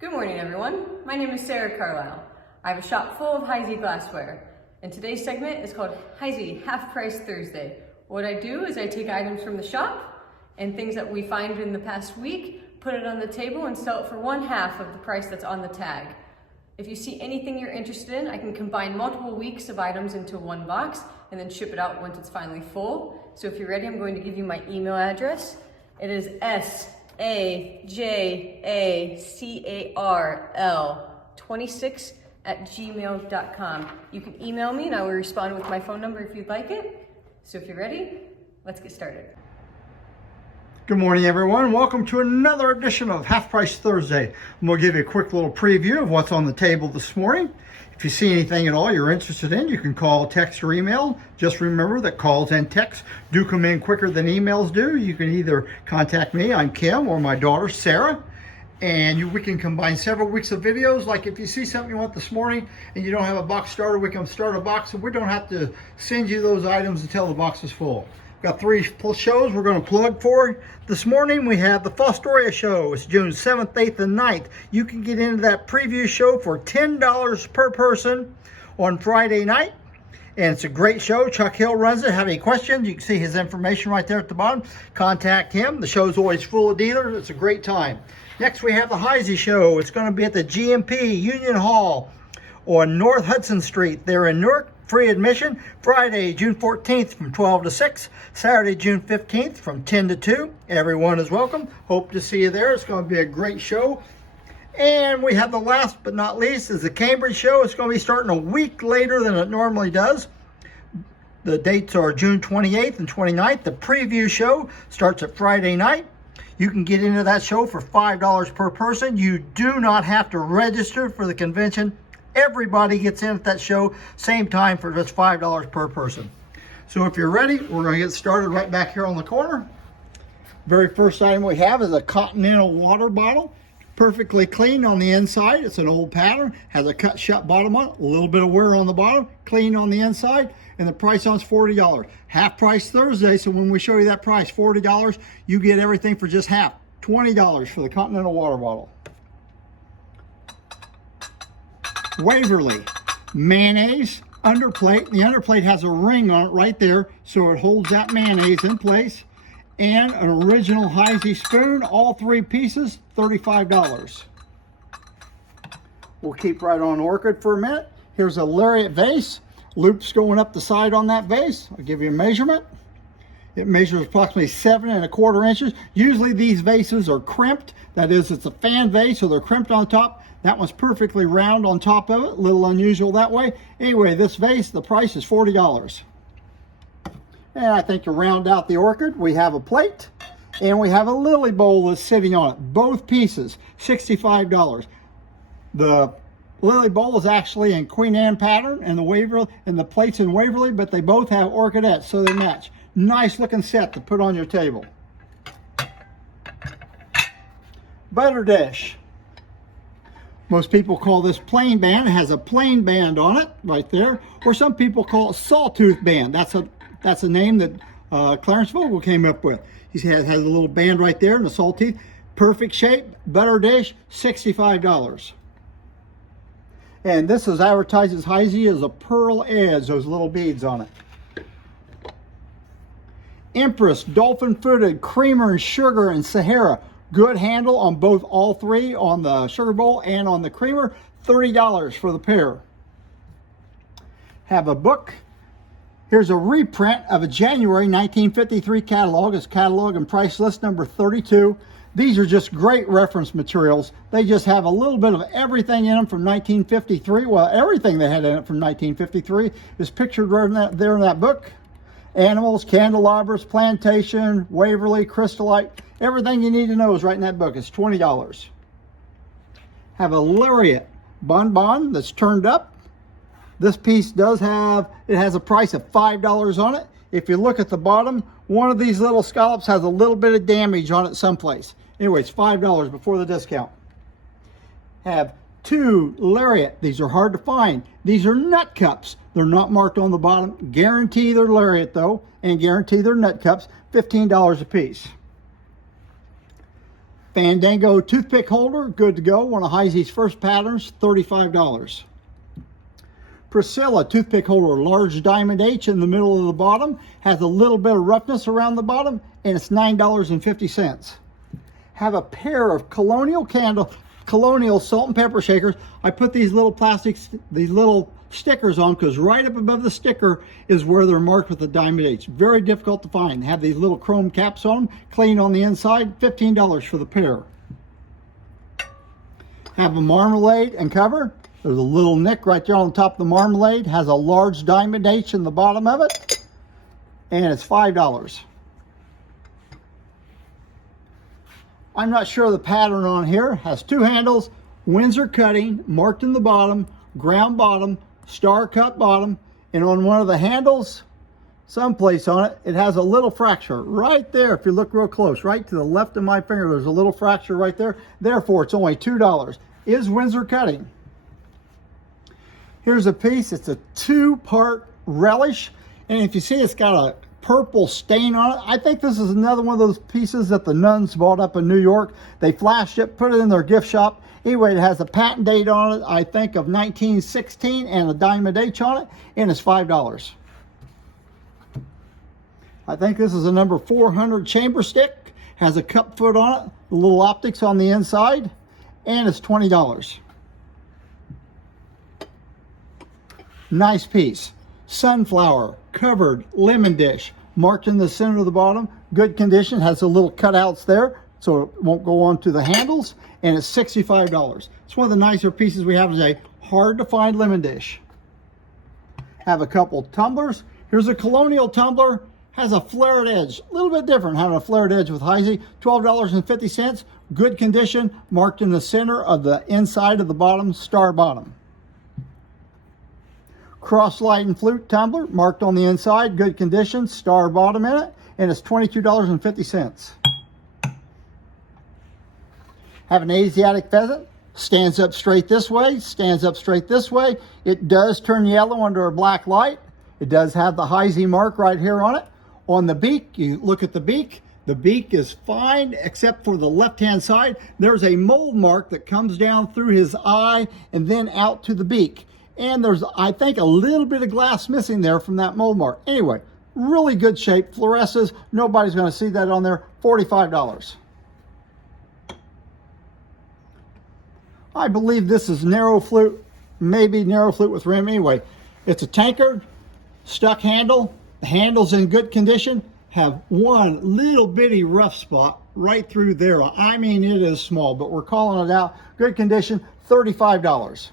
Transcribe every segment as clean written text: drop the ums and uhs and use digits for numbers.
Good morning, everyone. My name is Sarah Carlisle. I have a shop full of Heisey glassware, and today's segment is called Heisey Half Price Thursday. What I do is I take items from the shop and things that we find in the past week, put it on the table and sell it for 1/2 of the price that's on the tag. If you see anything you're interested in, I can combine multiple weeks of items into one box and then ship it out once it's finally full. So if you're ready, I'm going to give you my email address. It is sajacarl26@gmail.com. You can email me and I will respond with my phone number if you'd like it. So if you're ready, let's get started. Good morning, everyone. Welcome to another edition of Half Price Thursday. I'm going to give you a quick little preview of what's on the table this morning. If you see anything at all you're interested in, you can call, text, or email. Just remember that calls and texts do come in quicker than emails do. You can either contact me, I'm Kim, or my daughter, Sarah. And we can combine several weeks of videos. Like if you see something you want this morning and you don't have a box starter, we can start a box and we don't have to send you those items until the box is full. Got 3 shows we're going to plug for. This morning we have the Fostoria show. It's June 7th, 8th, and 9th. You can get into that preview show for $10 per person on Friday night. And it's a great show. Chuck Hill runs it. Have any questions? You can see his information right there at the bottom. Contact him. The show's always full of dealers. It's a great time. Next we have the Heisey show. It's going to be at the GMP Union Hall on North Hudson Street. They're in Newark. Free admission, Friday, June 14th from 12 to 6, Saturday, June 15th from 10 to 2. Everyone is welcome. Hope to see you there. It's going to be a great show. And we have the last but not least is the Cambridge show. It's going to be starting a week later than it normally does. The dates are June 28th and 29th. The preview show starts at Friday night. You can get into that show for $5 per person. You do not have to register for the convention. Everybody gets in at that show, same time for just $5 per person. So if you're ready, we're going to get started right back here on the corner. Very first item we have is a Continental water bottle. Perfectly clean on the inside. It's an old pattern. Has a cut shut bottom on it. A little bit of wear on the bottom. Clean on the inside. And the price on it's $40. Half price Thursday. So when we show you that price, $40, you get everything for just half. $20 for the Continental water bottle. Waverly mayonnaise underplate. The underplate has a ring on it right there, so it holds that mayonnaise in place. And an original Heisey spoon, all 3 pieces, $35. We'll keep right on Orchid for a minute. Here's a lariat vase. Loops going up the side on that vase. I'll give you a measurement. It measures approximately 7 1/4 inches. Usually these vases are crimped. That is, it's a fan vase, so they're crimped on top. That one's perfectly round on top of it. A little unusual that way. Anyway, this vase, the price is $40. And I think to round out the orchid, we have a plate. And we have a lily bowl that's sitting on it. Both pieces, $65. The lily bowl is actually in Queen Anne pattern and the plate's in Waverly, but they both have orchidettes, so they match. Nice looking set to put on your table. Butter dish. Most people call this plain band. It has a plain band on it right there. Or some people call it sawtooth band. That's a name that Clarence Vogel came up with. He has a little band right there and a sawtooth. Perfect shape. Butter dish, $65. And this is advertised as Heisey as a pearl edge, those little beads on it. Empress dolphin footed creamer and sugar and Sahara. Good handle on all 3, on the sugar bowl and on the creamer. $30 for the pair. Have a book. Here's a reprint of a January 1953 catalog. It's catalog and price list number 32. These are just great reference materials. They just have a little bit of everything in them from 1953. Well, everything they had in it from 1953 is pictured right there in that book. Animals, candelabras, plantation, Waverly, crystallite. Everything you need to know is right in that book. It's $20. Have a lariat bonbon that's turned up. This piece has a price of $5 on it. If you look at the bottom, one of these little scallops has a little bit of damage on it someplace. Anyway, it's $5 before the discount. Have 2 lariat. These are hard to find. These are nut cups. They're not marked on the bottom. Guarantee they're lariat though, and guarantee they're nut cups. $15 a piece. Fandango toothpick holder, good to go. One of Heisey's first patterns, $35. Priscilla toothpick holder, large diamond H in the middle of the bottom, has a little bit of roughness around the bottom, and it's $9.50. Have a pair of Colonial salt and pepper shakers. I put these little these little stickers on because right up above the sticker is where they're marked with the diamond H. Very difficult to find. Have these little chrome caps on them, clean on the inside, $15 for the pair. Have a marmalade and cover. There's a little nick right there on the top of the marmalade. Has a large diamond H in the bottom of it, and it's $5. I'm not sure the pattern on here. Has two handles, Windsor cutting, marked in the bottom, ground bottom, star cut bottom, and on one of the handles, someplace on it, it has a little fracture right there. If you look real close, right to the left of my finger, there's a little fracture right there. Therefore, it's only $2. Is Windsor cutting. Here's a piece. It's a two-part relish, and if you see, it's got a purple stain on it. I think this is another one of those pieces that the nuns bought up in New York. They flashed it, put it in their gift shop. Anyway, it has a patent date on it, I think of 1916, and a diamond H on it, and it's $5. I think this is a number 400 chamber stick. Has a cup foot on it, the little optics on the inside, and it's $20. Nice piece. Sunflower, covered, lemon dish, marked in the center of the bottom. Good condition, has a little cutouts there, so it won't go onto the handles, and it's $65. It's one of the nicer pieces we have today. Hard to find lemon dish. Have a couple tumblers. Here's a Colonial tumbler, has a flared edge. A little bit different having a flared edge with Heisey. $12.50. Good condition, marked in the center of the inside of the bottom, star bottom. Cross light and flute tumbler, marked on the inside, good condition, star bottom in it, and it's $22.50. Have an Asiatic pheasant, stands up straight this way, stands up straight this way. It does turn yellow under a black light. It does have the Heisey mark right here on it. On the beak, you look at the beak is fine except for the left-hand side. There's a mold mark that comes down through his eye and then out to the beak. And there's, I think, a little bit of glass missing there from that mold mark. Anyway, really good shape, fluoresces. Nobody's going to see that on there. $45. I believe this is narrow flute, maybe narrow flute with rim. Anyway, it's a tankard, stuck handle. The handle's in good condition. Have one little bitty rough spot right through there. I mean, it is small, but we're calling it out. Good condition, $35.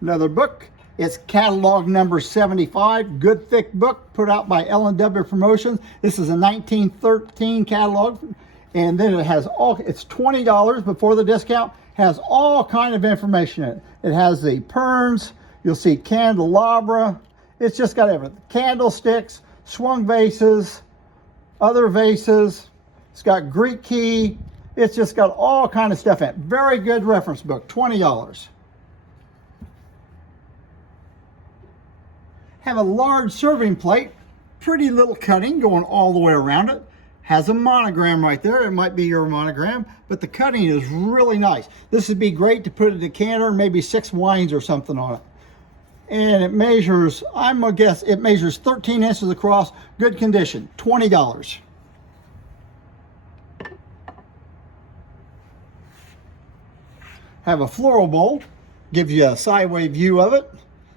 Another book, it's catalog number 75, good thick book, put out by L&W Promotions. This is a 1913 catalog, and then it has it's $20 before the discount, has all kind of information in it. It has the perns, you'll see candelabra, it's just got everything. Candlesticks, swung vases, other vases, it's got Greek key, it's just got all kind of stuff in it. Very good reference book, $20. Have a large serving plate, pretty little cutting going all the way around it. Has a monogram right there. It might be your monogram, but the cutting is really nice. This would be great to put a decanter, maybe 6 wines or something on it. And it measures, I'm gonna guess, it measures 13 inches across, good condition, $20. Have a floral bowl, gives you a sideways view of it.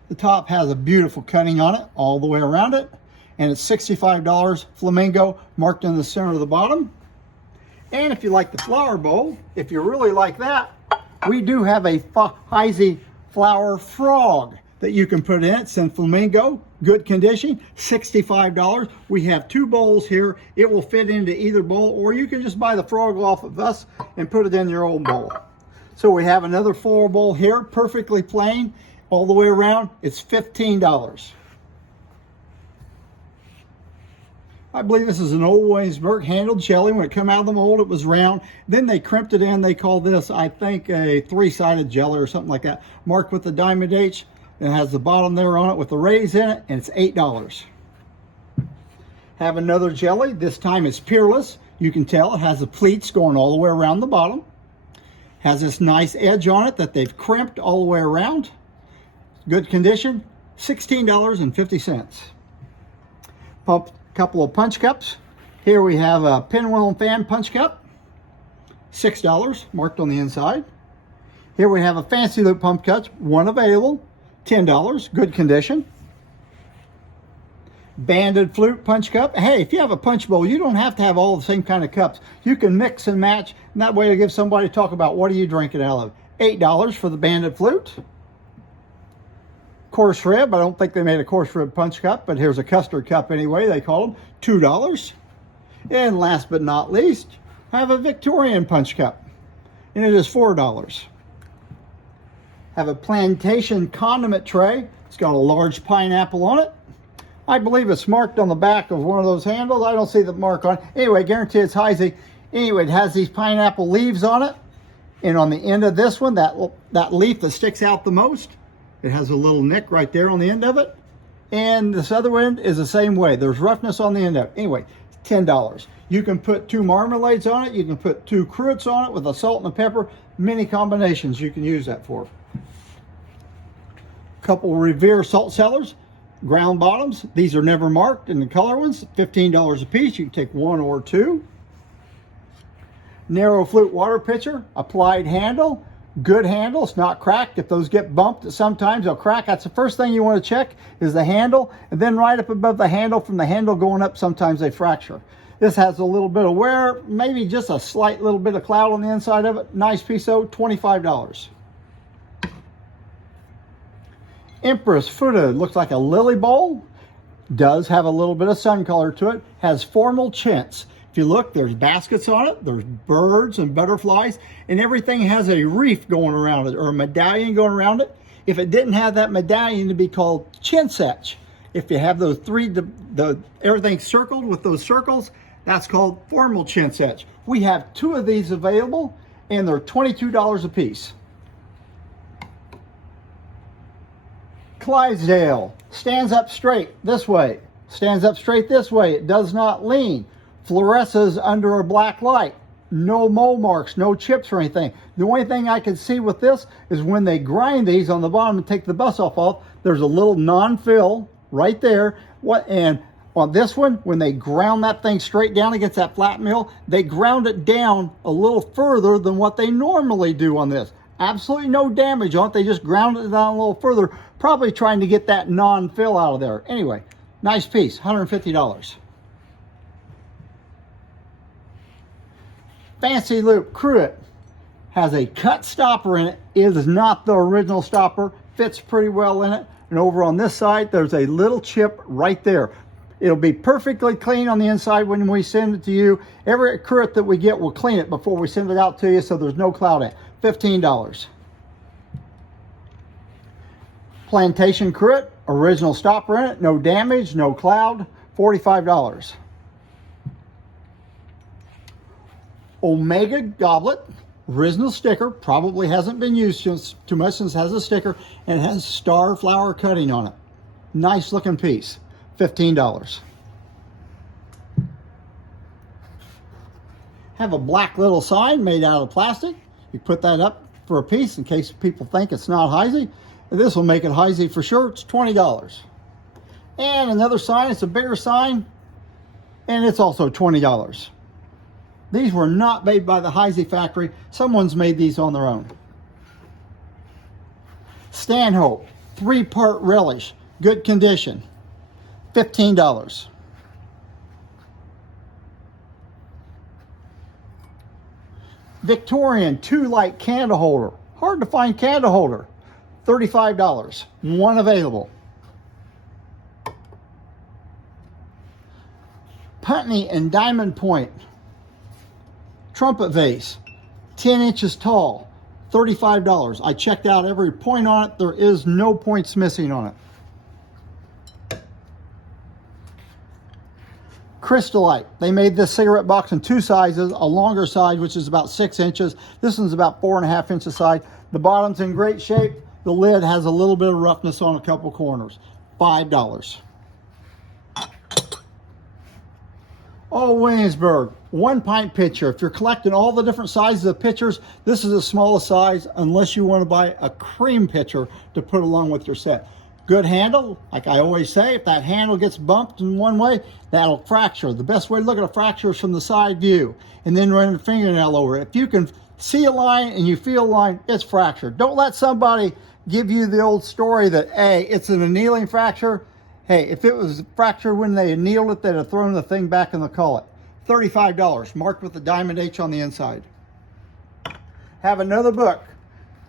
The top has a beautiful cutting on it all the way around it, and it's $65 flamingo, marked in the center of the bottom. And if you like the flower bowl, if you really like that, we do have a Heisey flower frog that you can put in. It's in flamingo, good condition, $65. We have 2 bowls here. It will fit into either bowl, or you can just buy the frog off of us and put it in your own bowl. So we have another floral bowl here, perfectly plain. All the way around, it's $15. I believe this is an old Williamsburg handled jelly. When it came out of the mold, it was round. Then they crimped it in. They call this, I think, a 3-sided jelly or something like that, marked with the diamond H. It has the bottom there on it with the rays in it, and it's $8. Have another jelly. This time it's peerless. You can tell it has the pleats going all the way around the bottom. Has this nice edge on it that they've crimped all the way around. Good condition, $16.50. Couple of punch cups. Here we have a pinwheel and fan punch cup, $6 marked on the inside. Here we have a fancy loop punch cup, one available, $10, good condition. Banded flute punch cup. Hey, if you have a punch bowl, you don't have to have all the same kind of cups. You can mix and match, and that way to give somebody to talk about what are you drinking out of. $8 for the banded flute. Coarse rib. I don't think they made a coarse rib punch cup, but here's a custard cup anyway. They call them $2. And last but not least, I have a Victorian punch cup, and it is $4. Have a plantation condiment tray. It's got a large pineapple on it. I believe it's marked on the back of one of those handles. I don't see the mark on it. Anyway, guarantee it's Heisey. Anyway, it has these pineapple leaves on it. And on the end of this one, that leaf that sticks out the most, it has a little nick right there on the end of it. And this other end is the same way. There's roughness on the end of it. Anyway, $10. You can put 2 marmalades on it. You can put 2 cruets on it with a salt and a pepper. Many combinations you can use that for. Couple Revere salt cellars. Ground bottoms. These are never marked, and the color ones, $15 a piece. You can take 1 or 2. Narrow flute water pitcher, applied handle, good handle. It's not cracked. If those get bumped, sometimes they'll crack. That's the first thing you want to check is the handle, and then right up above the handle, from the handle going up, sometimes they fracture. This has a little bit of wear, maybe just a slight little bit of cloud on the inside of it. Nice piece though, $25. Empress Fuda looks like a lily bowl. Does have a little bit of sun color to it. Has formal chintz. If you look, there's baskets on it. There's birds and butterflies, and everything has a reef going around it or a medallion going around it. If it didn't have that medallion, it'd be called chintz etch. If you have those three, everything circled with those circles, that's called formal chintz etch. We have 2 of these available, and they're $22 a piece. Clydesdale stands up straight this way, stands up straight this way. It does not lean. Fluoresces under a black light. No mold marks, no chips or anything. The only thing I can see with this is when they grind these on the bottom and take the bus off, there's a little non-fill right there. And on this one, when they ground that thing straight down against that flat mill, they ground it down a little further than what they normally do on this. Absolutely no damage on it. They just ground it down a little further, probably trying to get that non-fill out of there. Anyway, nice piece, $150. Fancy Loop Cruet has a cut stopper in it. It is not the original stopper. Fits pretty well in it. And over on this side, there's a little chip right there. It'll be perfectly clean on the inside when we send it to you. Every cruet that we get, we'll clean it before we send it out to you, so there's no cloud in it. $15. Plantation Cruet, original stopper in it, no damage, no cloud, $45. Omega Goblet, original sticker, probably hasn't been used too much since it has a sticker, and it has star flower cutting on it. Nice looking piece, $15. Have a black little sign made out of plastic. You put that up for a piece in case people think it's not Heisey. This will make it Heisey for sure. It's $20. And another sign, it's a bigger sign, and it's also $20. These were not made by the Heisey factory. Someone's made these on their own. Stanhope, 3-part relish, good condition, $15. Victorian 2-light candle holder, hard to find candle holder, $35, one available. Putney and Diamond Point trumpet vase, 10 inches tall, $35. I checked out every point on it. There is no points missing on it. Crystallite. They made this cigarette box in 2 sizes, a longer size, which is about 6 inches. This one's about 4.5 inches size. The bottom's in great shape. The lid has a little bit of roughness on a couple corners. $5. Oh, Williamsburg, 1 pint pitcher. If you're collecting all the different sizes of pitchers, this is the smallest size unless you want to buy a cream pitcher to put along with your set. Good handle, like I always say, if that handle gets bumped in one way, that'll fracture. The best way to look at a fracture is from the side view and then run a fingernail over it. If you can see a line and you feel a line, it's fractured. Don't let somebody give you the old story that, hey, it's an annealing fracture. Hey, if it was fractured when they annealed it, they'd have thrown the thing back in the cullet. $35, marked with the diamond H on the inside. Have another book.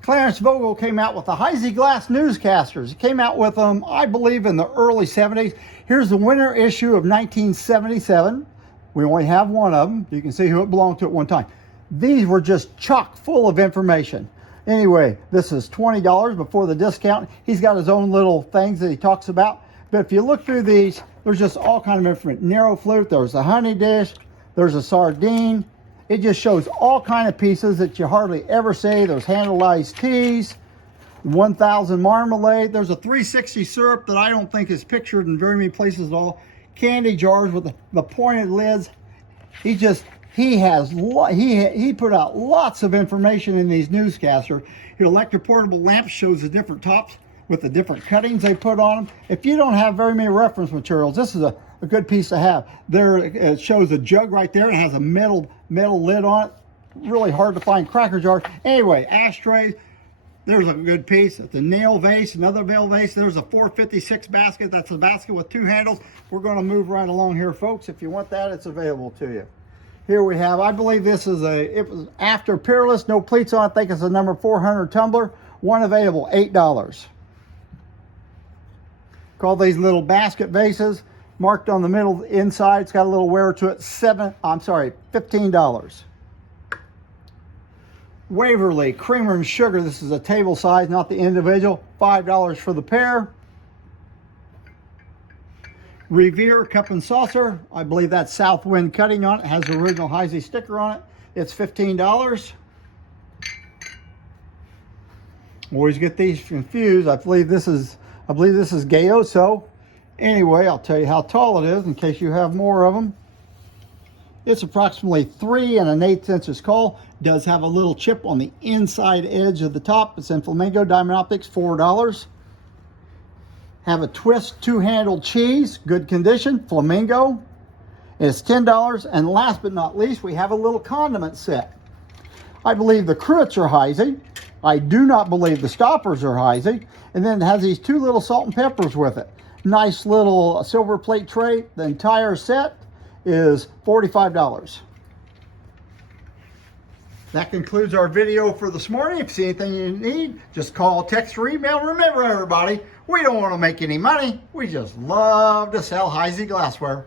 Clarence Vogel came out with the Heisey Glass Newscasters. He came out with them, I believe, in the early 70s. Here's the winter issue of 1977. We only have one of them. You can see who it belonged to at one time. These were just chock full of information. Anyway, this is $20 before the discount. He's got his own little things that he talks about. But if you look through these, there's just all kind of information. Narrow flute, there's a honey dish, there's a sardine. It just shows all kind of pieces that you hardly ever see. There's handled iced teas, 1000 marmalade. There's a 360 syrup that I don't think is pictured in very many places at all. Candy jars with the pointed lids. He put out lots of information in these newscasters. Your electric portable lamp shows the different tops with the different cuttings they put on them. If you don't have very many reference materials, this is a good piece to have. There it shows a jug right there. It has a metal lid on it. Really hard to find cracker jars. Anyway, ashtray. There's a good piece. It's a nail vase, another nail vase. There's a 456 basket. That's a basket with 2 handles. We're going to move right along here, folks. If you want that, it's available to you. Here we have, I believe this is it was after Peerless, no pleats on it. I think it's a number 400 tumbler. One available, $8. Call these little basket vases, marked on the middle inside. It's got a little wear to it. $15. Waverly creamer and sugar. This is a table size, not the individual. $5 for the pair. Revere cup and saucer. I believe that's Southwind cutting on it. It has the original Heisey sticker on it. It's $15. Always get these confused. I believe this is Gayoso. Anyway, I'll tell you how tall it is in case you have more of them. It's approximately 3 1/8 inches tall. Does have a little chip on the inside edge of the top. It's in Flamingo Diamond Optics, $4. Have a twist 2-handled cheese, good condition, Flamingo. It's $10. And last but not least, we have a little condiment set. I believe the cruets are Heisey. I do not believe the stoppers are Heisey. And then it has these 2 little salt and peppers with it. Nice little silver plate tray. The entire set is $45. That concludes our video for this morning. If you see anything you need, just call, text, or email. Remember, everybody, we don't want to make any money. We just love to sell Heisey glassware.